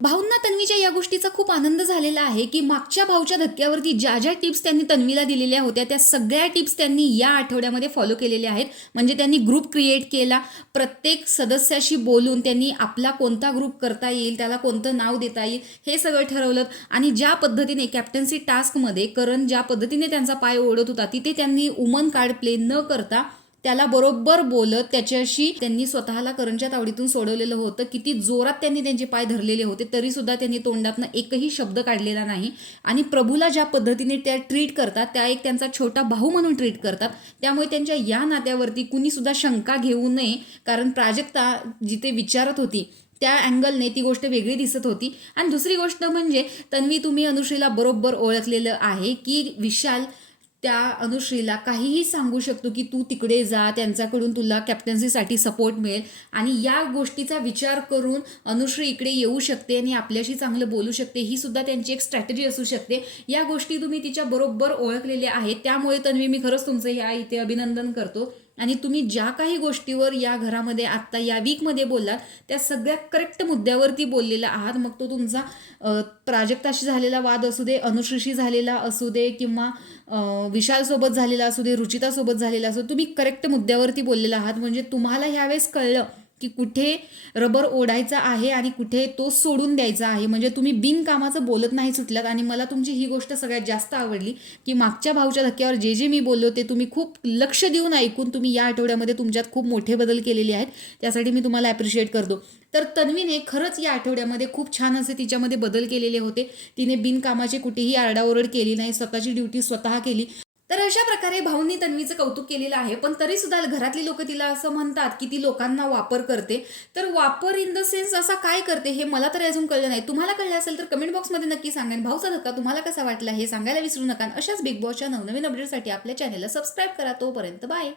भाऊंना तन्वीच्या या गोष्टीचा खूप आनंद झालेला आहे की मागच्या भाऊच्या धक्क्यावरती ज्या ज्या टिप्स त्यांनी तन्वीला दिलेल्या होत्या त्या सगळ्या टिप्स त्यांनी या आठवड्यामध्ये फॉलो केलेल्या आहेत. म्हणजे त्यांनी ग्रुप क्रिएट केला, प्रत्येक सदस्याशी बोलून त्यांनी आपला कोणता ग्रुप करता येईल, त्याला कोणतं नाव देता येईल हे सगळं ठरवलं. आणि ज्या पद्धतीने कॅप्टन्सी टास्कमध्ये करण ज्या पद्धतीने त्यांचा पाय ओढत होता तिथे त्यांनी वुमन कार्ड प्ले न करता त्याला बरोबर बोलत त्याच्याशी त्यांनी स्वतःला करणच्या तावडीतून सोडवलेलं होतं. किती जोरात त्यांनी त्यांचे पाय धरलेले होते तरी सुद्धा त्यांनी तोंडातनं एकही शब्द काढलेला नाही. आणि प्रभूला ज्या पद्धतीने त्या ट्रीट करतात त्या एक त्यांचा छोटा भाऊ म्हणून ट्रीट करतात. त्यामुळे त्यांच्या या नात्यावरती कुणी सुद्धा शंका घेऊ नये, कारण प्राजक्ता जिथे विचारत होती त्या अँगलने ती गोष्ट वेगळी दिसत होती. आणि दुसरी गोष्ट म्हणजे तन्वी, तुम्ही अनुश्रीला बरोबर ओळखलेलं आहे की विशाल त्या अनुश्रीला काहीही सांगू शकतो की तू तिकडे जा, त्यांच्याकडून तुला कॅप्टन्सीसाठी सपोर्ट मिळेल. आणि या गोष्टीचा विचार करून अनुश्री इकडे येऊ शकते आणि आपल्याशी चांगलं बोलू शकते. ही सुद्धा त्यांची एक स्ट्रॅटेजी असू शकते. या गोष्टी तुम्ही तिच्या बरोबर ओळखलेल्या आहेत. त्यामुळे तन्वी, मी खरंच तुमचं या इथे अभिनंदन करतो. आणि तुम्ही ज्या काही गोष्टीवर या घरामध्ये आत्ता या वीकमध्ये बोललात त्या सगळ्या करेक्ट मुद्द्यावरती बोललेला आहात. मग तो तुमचा प्राजक्ताशी झालेला वाद असू दे, अनुश्रीशी झालेला असू दे, किंवा विशालसोबत झालेला असू दे, रुचितासोबत झालेला असू दे, तुम्ही करेक्ट मुद्द्यावरती बोललेला आहात. म्हणजे तुम्हाला ह्यावेळेस कळलं की कुठे रबर ओढायचा आहे आणि कुठे तो सोडून द्यायचा आहे. म्हणजे तुम्ही बिनकामाचं बोलत नाही सुटलात. आणि मला तुमची ही गोष्ट सगळ्यात जास्त आवडली की मागच्या भाऊच्या धक्क्यावर जे जे मी बोललो ते तुम्ही खूप लक्ष देऊन ऐकून तुम्ही या आठवड्यामध्ये तुमच्यात खूप मोठे बदल केलेले आहेत. त्यासाठी मी तुम्हाला ॲप्रिशिएट करतो. तर तन्वीने खरंच या आठवड्यामध्ये खूप छान असे तिच्यामध्ये बदल केलेले होते. तिने बिनकामाची कुठेही आरडाओरड केली नाही, स्वतःची ड्युटी स्वतः केली. तर अशा प्रकारे भाऊंनी तन्वीचं कौतुक केलेलं आहे. पण तरी सुद्धा घरातली लोक तिला असं म्हणतात की ती लोकांना वापर करते. तर वापर इन द सेन्स असा काय करते हे मला तरी अजून कळलं नाही. तुम्हाला कळलं असेल तर कमेंट बॉक्समध्ये नक्की सांगा. भाऊचा धक्का तुम्हाला कसा वाटला हे सांगायला विसरू नका. अशाच बिग बॉसच्या नवनवीन अपडेटसाठी आपल्या चॅनलला सबस्क्राईब करा. तोपर्यंत बाय.